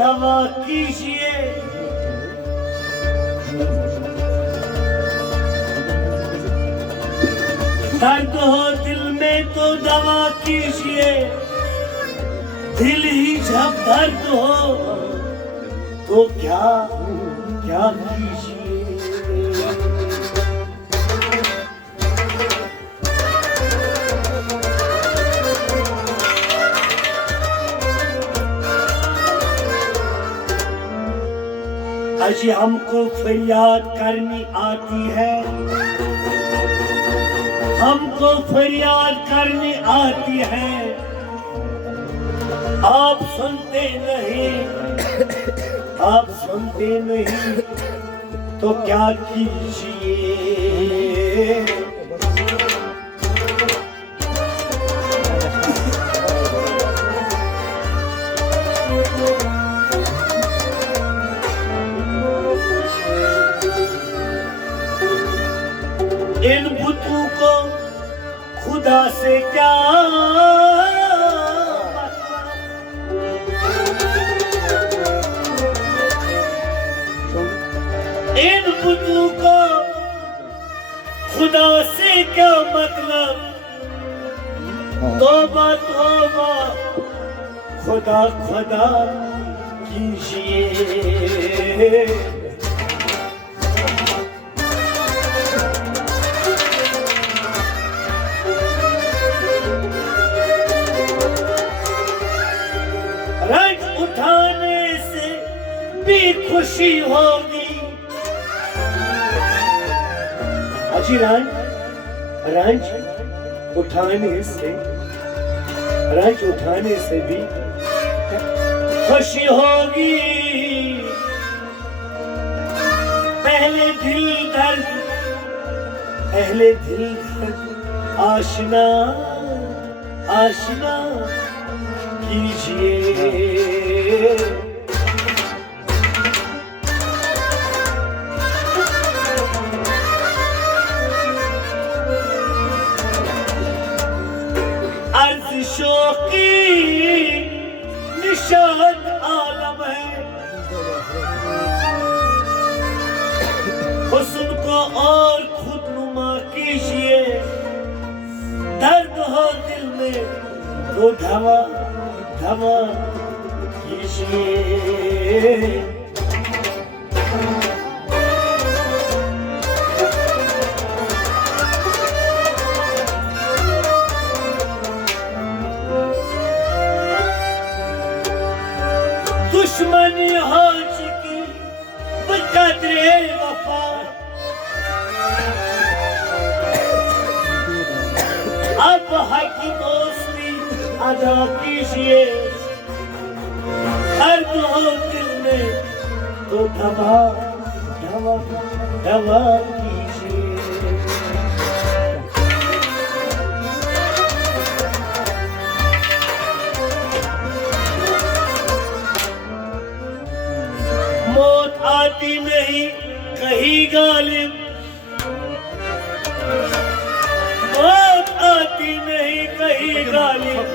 दवा कीजिए, दर्द हो दिल में तो दवा कीजिए, दिल ही जब दर्द हो तो क्या क्या कीजिए। अजी हमको फरियाद करनी आती है, हमको फरियाद करनी आती है, आप सुनते नहीं, आप सुनते नहीं तो क्या कीजिए। इन बुतों को खुदा से क्या इन बुतों को खुदा से क्या मतलब, तौबा तौबा खुदा खुदा कीजिए। रंज उठाने से भी खुशी होगी। अच्छी रंज उठाने से भी खुशी होगी। पहले दिल दर्द आशना आशना कीजिए। अर्ज़ शौक़ी निशान आलम है, हुस्न को और खुदनुमा कीजिए। दर्द हो दिल में तो दवा दवा कीजिए। दुश्मनी हो चुकी बकदरे वफा, अब हक की दोस्ती अदा कीजिए। दर्द हो दिल में तो दवा दवा दवा कीजिए। मौत आती नहीं कहीं गालिब, मौत आती नहीं कहीं गालिब।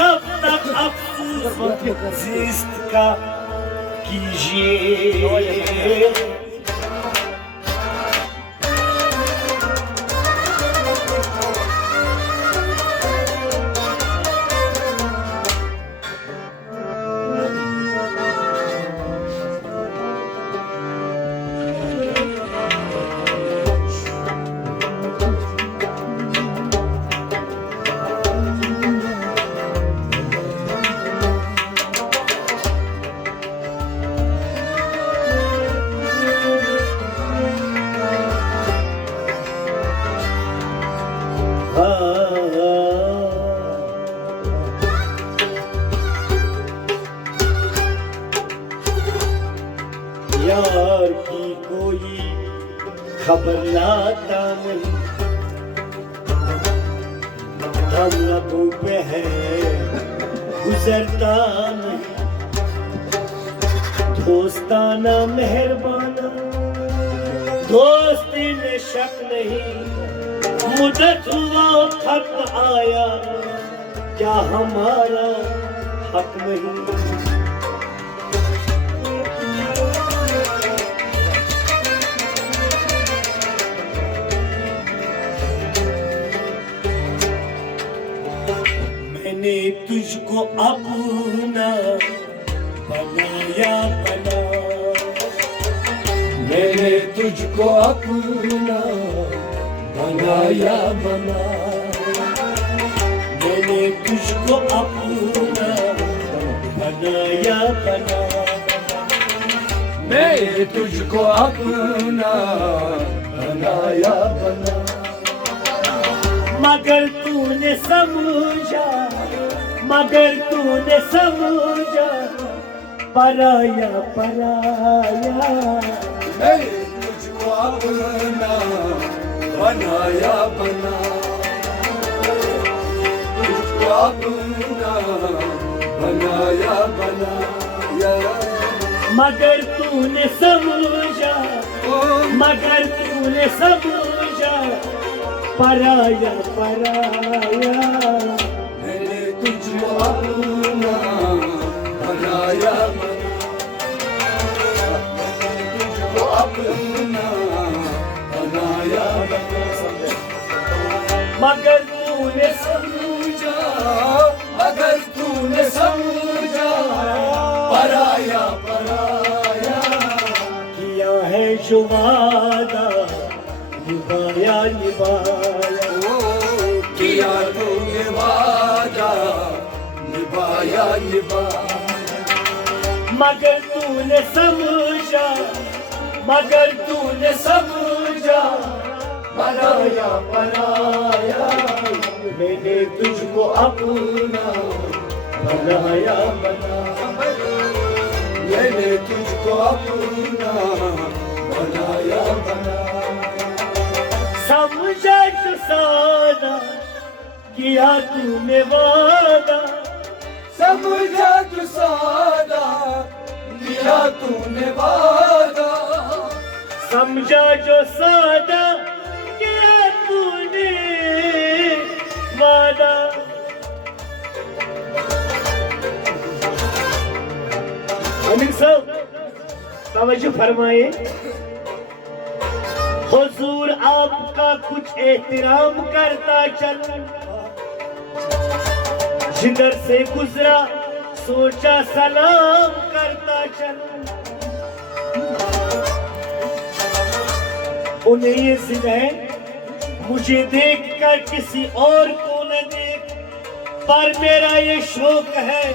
कब तक अफसोस जिस्त का कीजिए। यार की कोई खबर लाता नहीं, हम लबों पे है गुजरता नहीं। दोस्ताना मेहरबाना दोस्ती में शक नहीं, मुद्दत हुआ खत आया क्या हमारा हक नहीं। मैंने तुझको अपना बनाया बना, मैंने तुझको अपना बनाया बना, मैंने तुझको अपना बनाया बना, मैंने तुझको अपना बनाया बना। मगर तूने समझा, मगर तूने समझा पराया पराया, मैंने तुझको अपना बनाया बना, तुझको अपना बनाया बनाया। मगर तूने समझा, मगर तूने समझा पराया पराया, मैंने तुझको अपना बनाया बना, मैंने तुझको अपना बनाया बना। मगर तूने समझा, मगर तूने समझा पराया पराया, किया है जो वादा निभाया निभाया, किया तूने वादा निभाया निभाया। मगर तूने समझा, मगर तूने समझा पराया पराया, मैंने तुझको अपना बनाया बना, मैंने तुझको अपना बनाया बना। समझा जो सादा किया तूने वादा, समझा जो सादा किया तूने वादा, समझा जो सादा किया तूने वादा। अमीर साहब तवज्जो फरमाए, हुजूर आपका कुछ एहतराम करता चल, जिधर से गुजरा सोचा सलाम करता चल। उन्हें ये जिद है मुझे देखकर किसी और को न देख, पर मेरा ये शौक है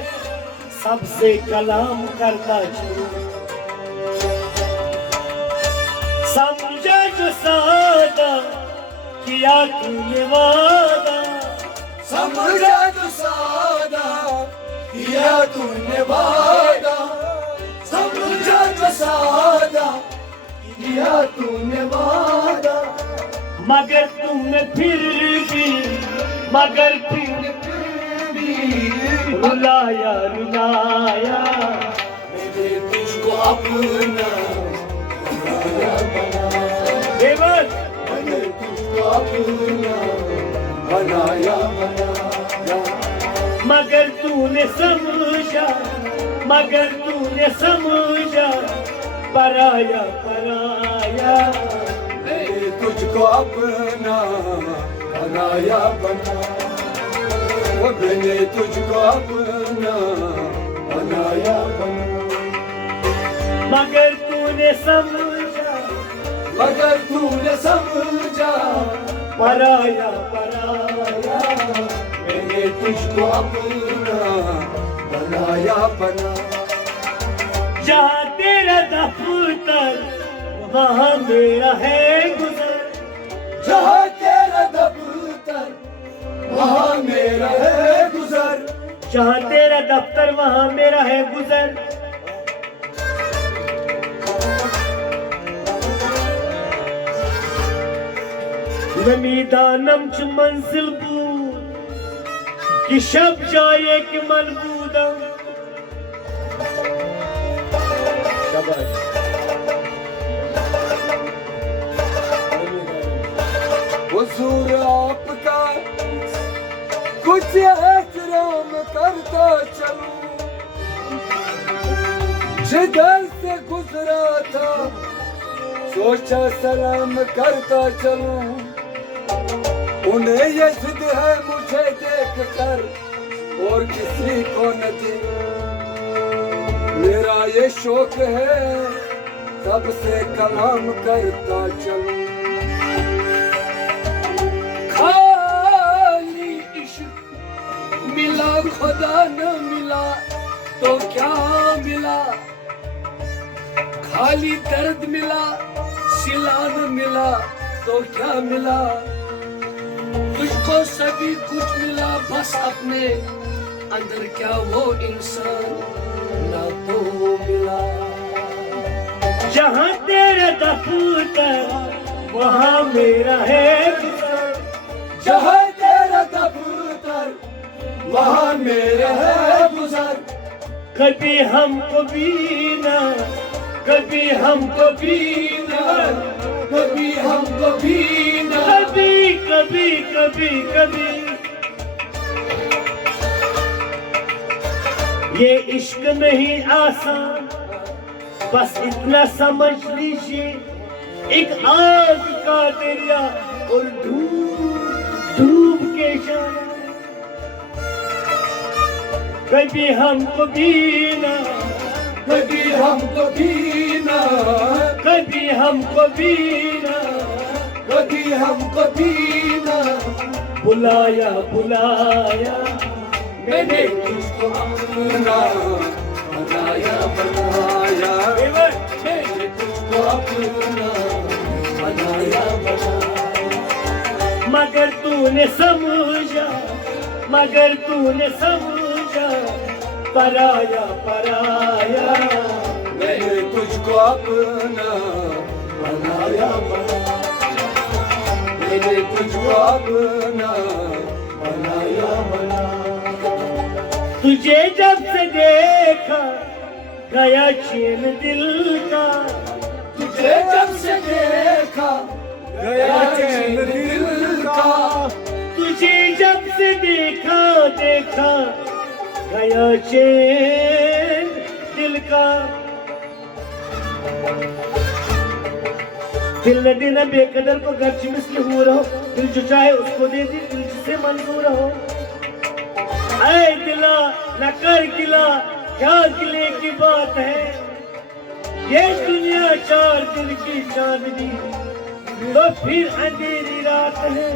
सबसे कलाम करता चल। समझा जो सादा किया तूने वादा, समझा जो सादा किया तूने वादा, समझा जो सादा किया तूने वादा। मगर तूने फिर भी, मगर फिर भी रुलाया रुलाया, मैंने तुझको अपना बनाया बना, देवर मैंने तुझको अपना बनाया बनाया। मगर तूने समझा, मगर तूने समझा पराया पराया, मैंने तुझको अपना बनाया बना, मैंने तुझको अपना बनाया बना। मगर तूने समझा, मगर तूने समझा पराया पराया, मैंने तुझको अपना बनाया बना। जहाँ तेरा दफ्तर वहाँ मेरा है गुजर, जहाँ तेरा दफ्तर वहाँ मेरा है गुजर, जहाँ तेरा दफ्तर वहाँ मेरा है गुजर। नमीदानम च मंजिल बूद कि शब जाए कि मनबूदम। शाबाश। हुजूर आपका कुछ एहतराम करता चलूं, जिधर से गुजरा था सोचा सलाम करता चलूं। उन्हें ये जिद है मुझे देख कर और किसी को न दे। मेरा ये शौक है सबसे कलाम करता चलूं। खाली इश्क मिला खुदा न मिला तो क्या मिला, खाली दर्द मिला सिला न मिला तो क्या मिला। तुझको सभी कुछ मिला बस अपने अंदर क्या वो इंसान ना तो मिला। जहाँ तेरा दफ्तर वहाँ मेरा है गुजर, जहाँ तेरा दफ्तर वहाँ मेरा है गुजर। कभी हमको बीना, कभी हमको बीना, कभी हमको बीना, कभी कभी कभी कभी। ये इश्क नहीं आसान, बस इतना समझ लीजिए, एक आग का दरिया और डूब डूब के जाना। कभी हमको बीना, कभी हमको बीना, कभी हमको बीना, कभी हमको बीना। बुलाया बुलाया मैंने तुझको अपना बनाया बनाया, मैंने तुझको अपना बनाया बनाया। मगर तूने समझा, मगर तूने समझा, पराया पराया। मैंने तुझको अपना बनाया बनाया, मैंने तुझको अपना बनाया बनाया। तुझे जब से देखा गया चैन दिल का, तुझे जब से देखा गया चैन दिल का। तुझे जब से देखा देखा गया चैन दिल का। दिल न देना बेकदर को गर्च मिसल हो रहो, दिल जो चाहे उसको दे दी, दिल जिसे मंजूर हो। ऐ दिला न कर गिला, क्या गिले की बात है। ये दुनिया चार दिन की चांदनी तो फिर अंधेरी रात है।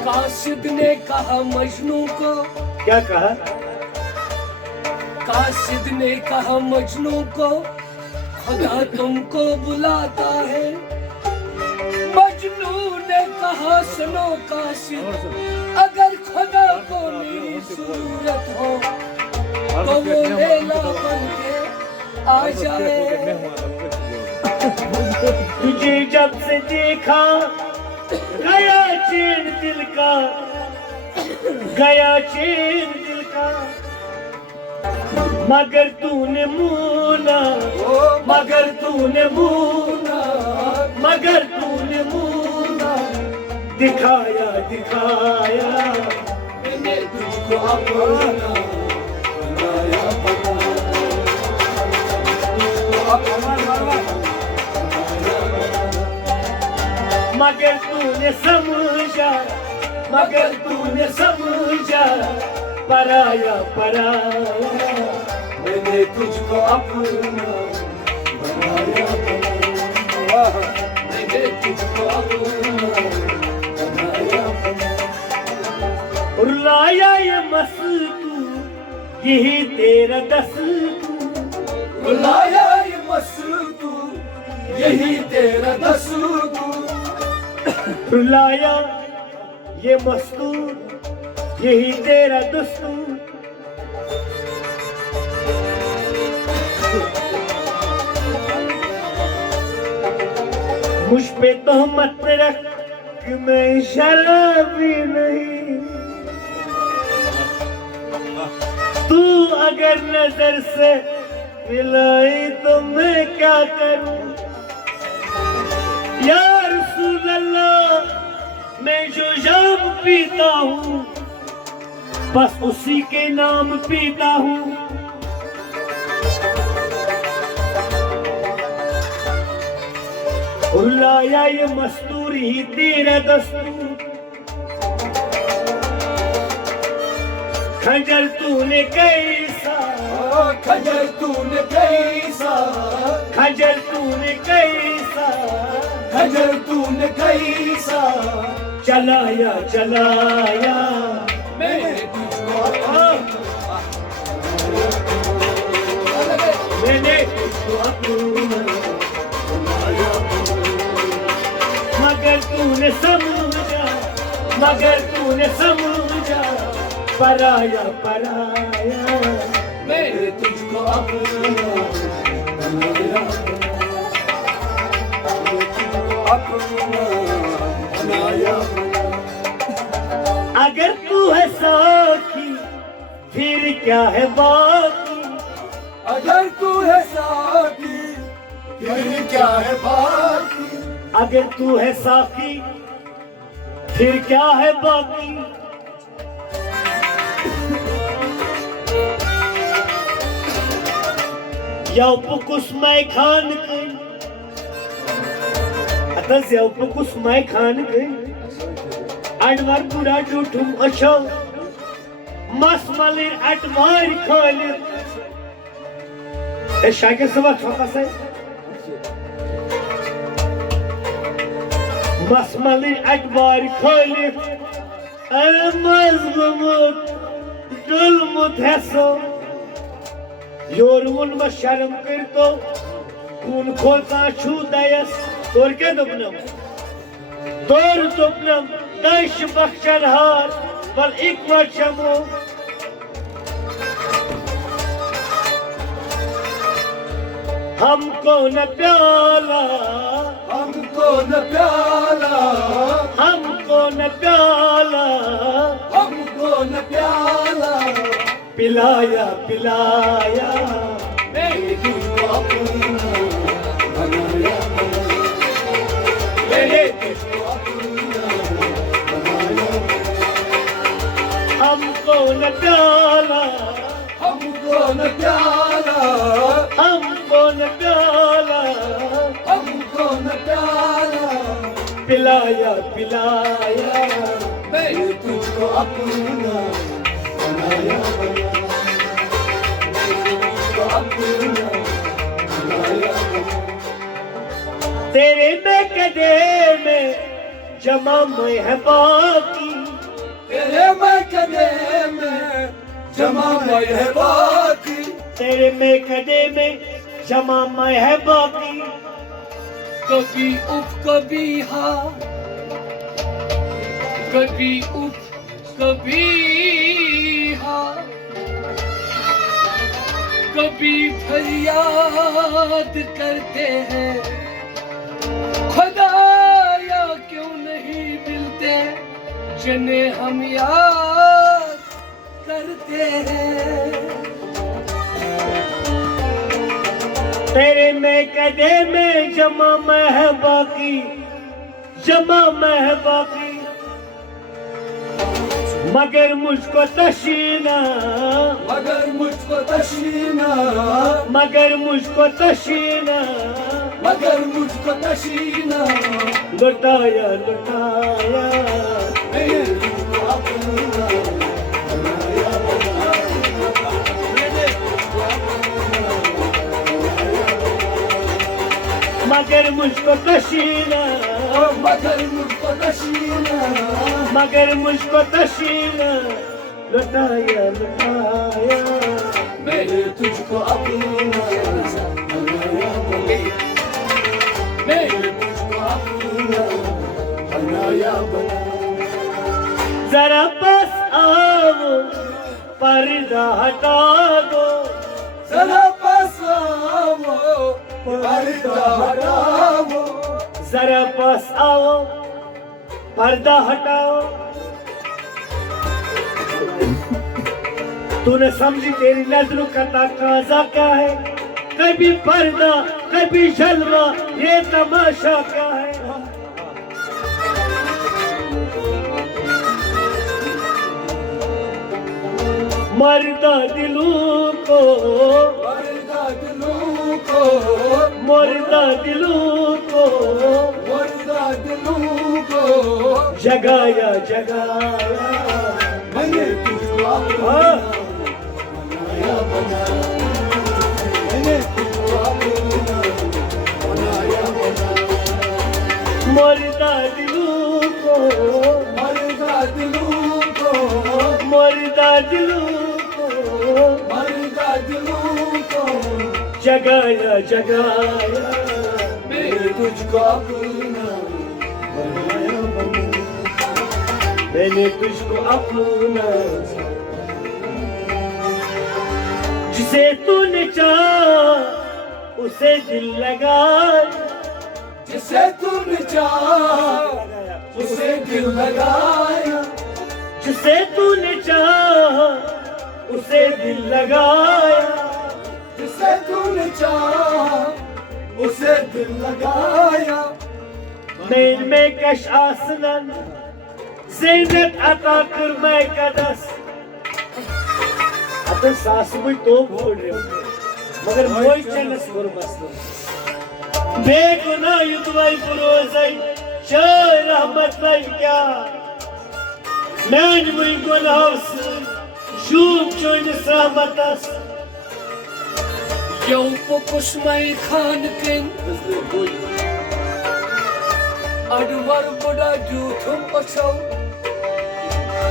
कासिद ने कहा मजनू को, क्या कहा? कासिद ने कहा मजनू को, खुदा तुमको बुलाता है। मजनू ने कहा सुनो कासिद, अगर खुदा को मेरी सूरत हो तो वो लैला बन के आ जाए। तुझे जब से देखा गया चैन दिल का, गया चैन दिल का। मगर तूने मूना, मगर तूने मूना, मगर तूने मूना, दिखाया दिखाया। मैंने तुझको अपना बनाया बनाया, मगर तूने समझा, मगर तूने समझा, पराया पराया। मैंने तुझको अपना बनाया बनाया, मैंने तुझको अपना बनाया बनाया। रुलाया ये मस्तू यही तेरा दस्तूर, रुलाया ये मस्तू यही तेरा दस्तूर। रुलाया ये मस्तूर यही तेरा दस्तूर। मुझ पे तोहमत रख कि मैं शराबी नहीं। तू अगर नजर से मिलाई तो मैं क्या करूं। या रसूल अल्लाह, मैं जो जाम पीता हूँ बस उसी के नाम पीता हूँ। रुलाया ये मस्तूर ही तेरा दस्तूर। खंजर तूने कैसा, खंजर तूने कैसा, खंजर तूने कैसा, खंजर तूने कैसा चलाया चलाया मैंने तुझको मैंने तुझको अपना, मगर तूने समझा, मगर तूने समझा पराया पराया, मैंने तुझको अपना बनाया। अगर तू है साथी फिर क्या है बाकी, अगर तू है साथी फिर क्या है बाकी, अगर तू है साथी फिर क्या है बाकी। Yaupus my khan kın, atas yaupus my khan kın, advar pura tutum aşo, masmalir advar khalir. Şarkı sabah çok asay. Masmalir advar khalir, almaz mumut, dulmut heso. योरमुन में शर्म कर तो खून खोलता छू दयस तोर के दुपनम तोर दुपनम दश बख्शन हार पर एक वर्षमो हमको न प्याला, हमको न प्याला, हमको न प्याला, हमको न प्याला पिलाया पिलाया मैंने तुझको अपना बनाया, मैंने तुझको अपना बनाया। हमको न प्याला, हमको न प्याला, हमको न प्याला, हमको न प्याला पिलाया पिलाया मैंने तुझको अपना बनाया, मैंने तुझको अपना बनाया। तेरे में कदे में जमा मैं है बाकी, तेरे में कदे में जमा मैं है बाकी, तेरे में कदे में जमा मैं है बाकी। कभी उप कभी हा, कभी उप कभी हा, कभी फरियाद करते हैं खुदाया क्यों नहीं मिलते जिन्हें हम याद करते हैं। तेरे में कदे में जमा मैं है बाकी, जमा मैं है बाकी। मगर मुझको तशीना, मगर मुझको तशीना, मगर मुझको तशीना, मगर मुझको तशीना लुटाया लुटाया मैंने तुझको अपना बनाया, मैंने तुझको अपना मगर मुझको तशीना, मगर मुझको तशीना, मगर मुझको तशीना लुटाया लुटाया मैंने तुझको अपना बनाया, मैंने तुझको अपना बनाया बनाया। जरा बस आओ पर्दा हटा दो, जरा पास आओ पर्दा हटाओ, जरा पास आओ पर्दा हटाओ। तूने समझी तेरी नजरों का तकाजा क्या है, कभी पर्दा कभी जलवा, ये तमाशा क्या है। मर्दा दिलों को, मर्दा दिलों को, मर्दा दिलों को मर्दा दिलों को जगाया जगाया मैंने तुझको हाँ। बनाया बना, मैंने तुझको अपना बनाया बना। मरदा दिलों को, मरदा दिलों को, मरदा दिलों को, मरदा दिलों को जगाया जगाया, मैंने तुझको अपना बनाया बना, मैंने तुझको अपना। जिसे तूने चाहा उसे दिल लगाया, जिसे तूने चाहा उसे दिल लगाया, जिसे तूने चाहा उसे दिल लगाया, जिसे तूने चाहा उसे दिल लगाया। नैन में कश आसनन ज़ीनत अता कर मैं कदस। अब सास भी तो बोल रहे हो मगर मोई चनस कर मसलो बेगुनाह युद्वाई फरोज़ाई शाह रहमत लाई क्या नैन मुई गुनाह शूब चोनिस रहमतस। यौ पुकुस्माई खान किन अडवर बुड़ा जूठुम पछौ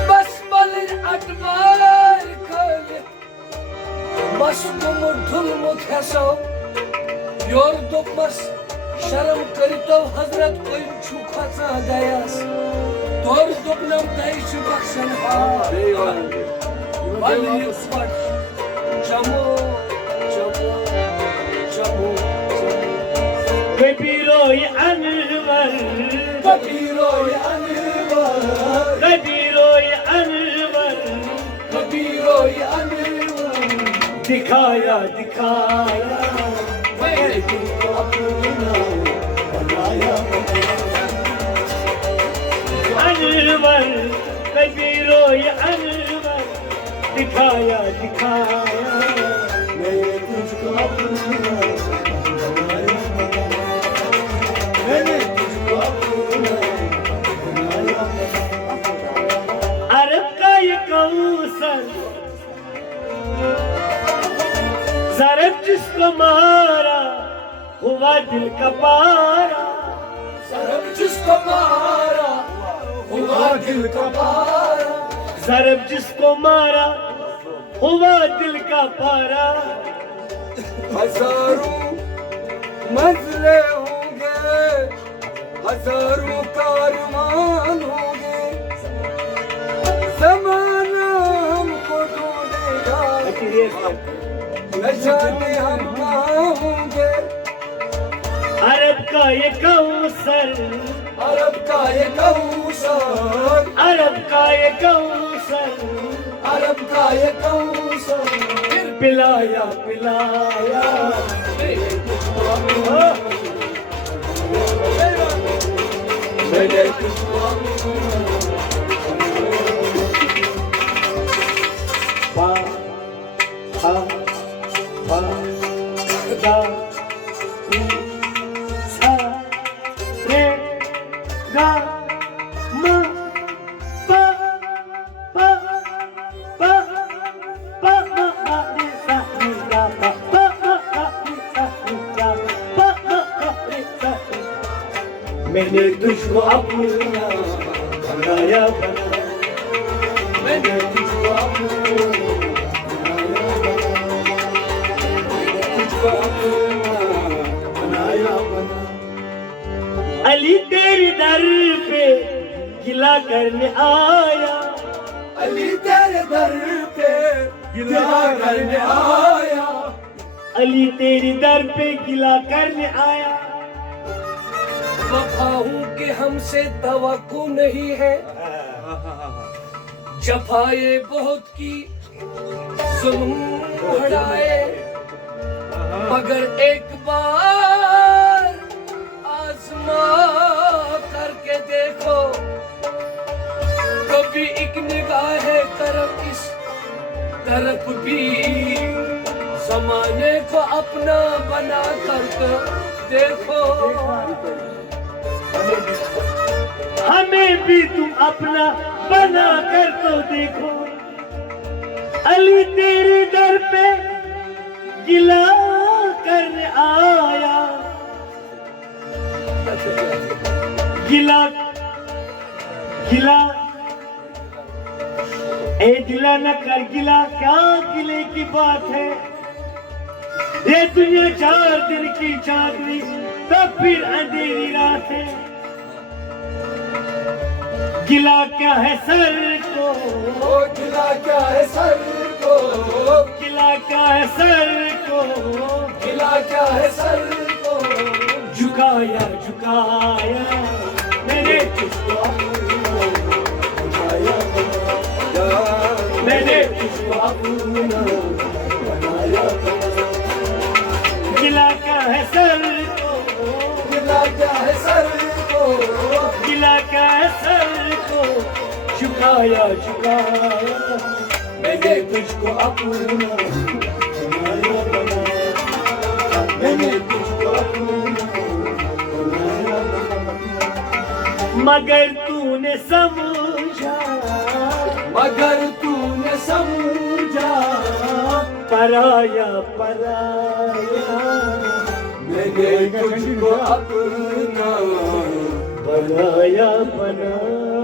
बस बलिन अडवार कल बस कुमुर धुल मुथसौ योर दुपस शर्म करितो हजरत कोई छुखा सा दयास तोर दुपनम दैश बख्शन हा बलि स्पर्श चमो चमो चमो कबीरोय अनवर, कबीरोय अनवर, कबीरोय अनवर, कबीरोय अनवर दिखाया दिखाया, मैंने तुझको अपना बनाया अनवर कबीरोय अनवर दिखाया दिखाया, मैंने तुझको अपना बनाया मैंने तुझको अपना बनाया। अरब का ये कौसर ज़रब जिसको मारा हुआ दिल का पारा, सरब जिसको मारा हुआ दिल का पारा, ज़रब जिसको मारा हुआ दिल का पारा। हजारों मंजिले होंगे, हजारों कारवान होंगे, ज़माना हमको ढूंढेगा, न जाने हम कहाँ होंगे। अरब का ये कौसर, अरब का ये कौसर, अरब का ये कौसर अरब का ये कौसर पिलाया पिलाया, मैंने तुझको अपना मैंने तुझको पा हा पा दा नी सा रे गा मा पा पा पा पा मा नी सा नी गा पा पा नी सा नी गा पा नी सा। मैंने तुझको अपना बनाया बना, मैंने तुझको अपना बनाया बना। अली तेरे दर पे गिला करने आया, अली तेरे दर पे गिला करने आया, अली तेरे दर पे गिला करने आया। वफाओं के हमसे तवक्को नहीं है, जफाए बहुत की जुल्म बढ़ाए, मगर एक बार आजमा करके देखो, कभी एक निगाह करम इस तरफ भी जमाने को अपना बना कर तो देखो। हमें भी तुम अपना बना कर तो देखो। अली तेरे दर पे गिला कर आया, गिला गिला ए गिला न कर, गिला क्या गिले की बात है, ये दुनिया 4 दिन की चांदनी तब फिर अंधेरी रात है। गिला क्या है सर को, गिला क्या है सर को, गिला क्या है सर को, गिला क्या है सर को, झुकाया झुकाया मैंने तुझको, बनाया मैंने तुझको अपना बनाया। गिला क्या है सर को, गिला क्या है सर को, गिला क्या है सर को, झुकाया झुकाया मैंने तुझको अपना बनाया, मैंने तुझको अपना बनाया। मगर तूने समझा, मगर तूने समझा पराया पराया, मैंने तुझको अपना बनाया बनाया।